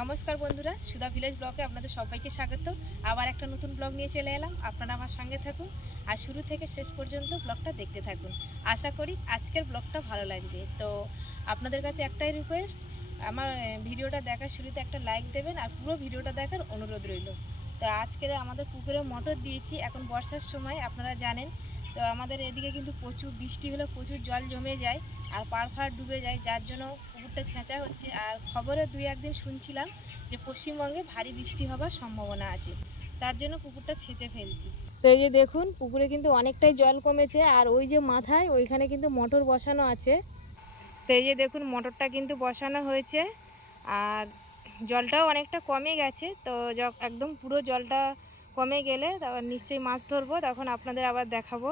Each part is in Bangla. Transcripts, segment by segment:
নমস্কার বন্ধুরা, সুধা ভিলেজ ব্লগে আপনাদের সবাইকে স্বাগত। আবার একটা নতুন ব্লগ নিয়ে চলে এলাম, আপনারা আমার সঙ্গে থাকুন। আর শুরু থেকে শেষ পর্যন্ত ব্লগটা দেখতে থাকুন। আশা করি আজকের ব্লগটা ভালো লাগবে। তো আপনাদের কাছে একটাই রিকোয়েস্ট আমার ভিডিওটা দেখার শুরুতে একটা লাইক দেবেন আর পুরো ভিডিওটা দেখার অনুরোধ রইল। তো আজকের আমাদের পুকুরে মটর দিয়েছি, এখন বর্ষার সময়, আপনারা জানেন। তো আমাদের এদিকে কিন্তু প্রচুর বৃষ্টি হলে প্রচুর জল জমে যায় আর পাড় ফাড় ডুবে যায়, যার জন্য পুকুরটা ছেঁচা হচ্ছে। আর খবরে দুই একদিন শুনছিলাম যে পশ্চিমবঙ্গে ভারী বৃষ্টি হবার সম্ভাবনা আছে, তার জন্য পুকুরটা ছেঁচে ফেলছি। তো এই যে দেখুন, পুকুরে কিন্তু অনেকটাই জল কমেছে আর ওই যে মাথায় ওইখানে কিন্তু মোটর বসানো আছে। তো এই যে দেখুন, মোটরটা কিন্তু বসানো হয়েছে আর জলটাও অনেকটা কমে গেছে। তো একদম পুরো জলটা কমে গেলে তখন নিশ্চয়ই মাছ ধরবো, তখন আপনাদের আবার দেখাবো।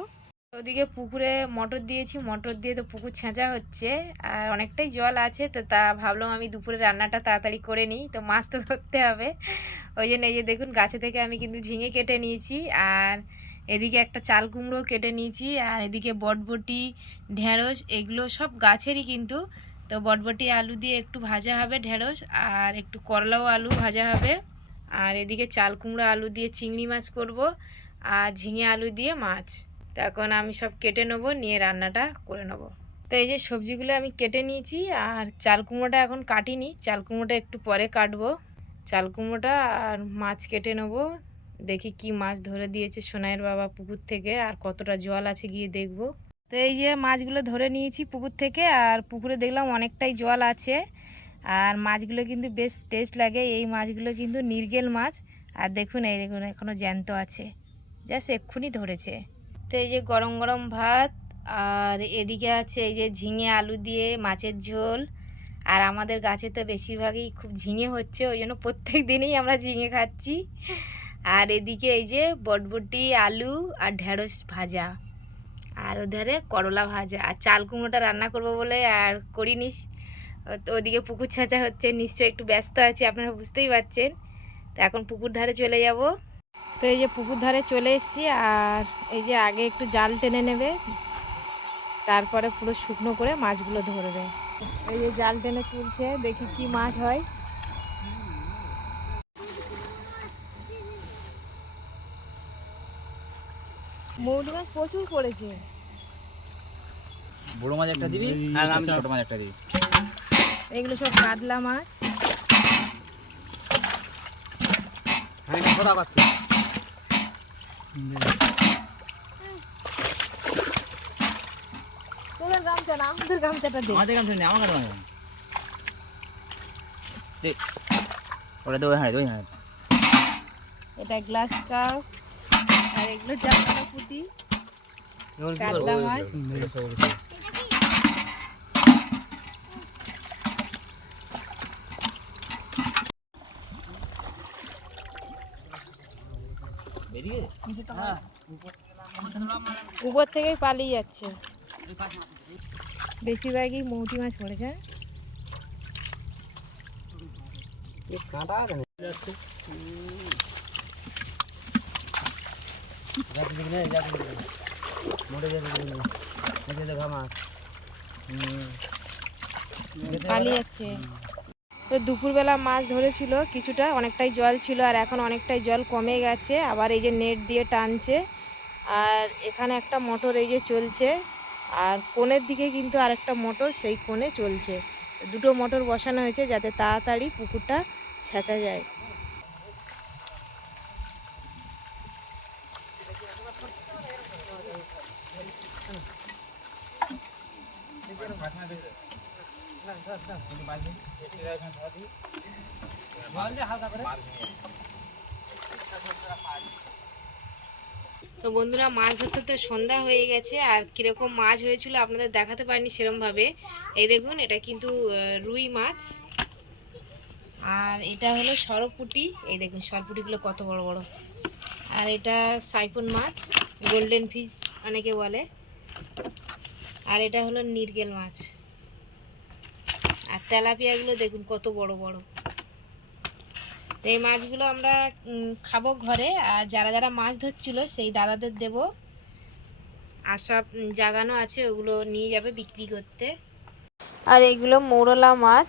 ওদিকে পুকুরে মটর দিয়েছি, মটর দিয়ে তো পুকুর ছেঁচা হচ্ছে, আর অনেকটাই জল আছে, তো তা ভাবলাম আমি দুপুরে রান্নাটা তাড়াতাড়ি করে নিই, তো মাছ তো ধরতে হবে। ওই জন্য এই যে দেখুন, গাছে থেকে আমি কিন্তু ঝিঙে কেটে নিয়েছি, আর এদিকে একটা চাল কুমড়ো কেটে নিয়েছি, আর এদিকে বটবটি, ঢেঁড়স, এগুলো সব গাছেরই কিন্তু। তো বটবটি আলু দিয়ে একটু ভাজা হবে ঢেঁড়স, আর একটু করলাও আলু ভাজা হবে। আর এদিকে চাল কুমড়ো, আলু দিয়ে চিংড়ি মাছ করব আর ঝিঙে, আলু দিয়ে মাছ। তো এখন আমি সব কেটে নেব, নিয়ে রান্নাটা করে নেব। তো এই যে সবজিগুলো আমি কেটে নিয়েছি আর চাল কুমড়োটা এখন কাটিনি। চাল কুমড়োটা একটু পরে কাটবো। চাল কুমড়োটা আর মাছ কেটে নেব। দেখি কি মাছ ধরে দিয়েছে সোনাইয়ের বাবা পুকুর থেকে আর কতটা জল আছে গিয়ে দেখব। তো এই যে মাছগুলো ধরে নিয়েছি পুকুর থেকে আর পুকুরে দেখলাম অনেকটাই জল আছে। আর মাছগুলো কিন্তু বেশ টেস্ট লাগে। এই মাছগুলো কিন্তু নির্গেল মাছ। আর দেখুন, এই দেখুন এখনও জ্যান্ত আছে। জাস্ট এক্ষুনি ধরেছে। তো এই যে গরম গরম ভাত, আর এদিকে আছে এই যে ঝিঙে আলু দিয়ে মাছের ঝোল। আর আমাদের গাছে তো বেশিরভাগই খুব ঝিঙে হচ্ছে, ওই জন্য প্রত্যেক দিনই আমরা ঝিঙে খাচ্ছি। আর এদিকে এই যে বটবটি, আলু আর ঢেঁড়স ভাজা। আর ওধারে করলা ভাজা। আর চাল কুমড়োটা রান্না করব বলে আর করিনি। ওদিকে পুকুর ছাঁচা হচ্ছে, নিশ্চয়ই একটু ব্যস্ত আছি, আপনারা বুঝতেই পারছেন। তো এখন পুকুর ধারে চলে যাব। তো এই যে পুকুর ধারে চলে এসেছি, আর এই যে আগে একটু জাল টেনে নেবে, তারপরে পুরো শুকনো করে মাছগুলো ধরবে। এই যে জাল টেনে তুলছে, দেখি কি মাছ হয়। মৌলি মাছ প্রচুর পড়েছে। বড় মাছ একটা দিবি, আর আমি ছোট মাছ একটা দিবি। এগুলো সব কাতলা মাছ হ্যাঁ গামছা না আমাদের গামছাটা দে আমাদের কাছে নেই আমার দে হাঁড়ি হাঁড়ি এটা গ্লাস কাপ আর এগুলো জামানা পুঁটি কাতলা মাছ উপর থেকেই পালিয়ে যাচ্ছে। বেশিরভাগই মৌটি মাছ পড়েছে। পালিয়ে যাচ্ছে। তো দুপুরবেলা মাছ ধরেছিল, কিছুটা অনেকটাই জল ছিল আর এখন অনেকটাই জল কমে গেছে। আবার এই যে নেট দিয়ে টানছে আর এখানে একটা মোটর এই যে চলছে আর কোণের দিকে কিন্তু আরেকটা মোটর সেই কোণে চলছে। দুটো মোটর বসানো হয়েছে যাতে তাড়াতাড়ি পুকুরটা ছেঁচা যায়। তো বন্ধুরা, মাছ ধরতে তো সন্ধ্যা হয়ে গেছে, আর কীরকম মাছ হয়েছিল আপনাদের দেখাতে পারিনি সেরমভাবে। এই দেখুন, এটা কিন্তু রুই মাছ। আর এটা হলো সরপুটি। এই দেখুন, সরপুটিগুলো কত বড় বড়। আর এটা সাইফন মাছ, গোল্ডেন ফিশ অনেকে বলে। আর এটা হলো নির্গেল মাছ। তেলাপিয়াগুলো দেখুন কত বড় বড়। এই মাছগুলো আমরা খাব ঘরে, আর যারা যারা মাছ ধরছিল, সেই দাদাদের দেব। আর সব জাগানো আছে, ওগুলো নিয়ে যাবে বিক্রি করতে। আর এগুলো মৌরলা মাছ।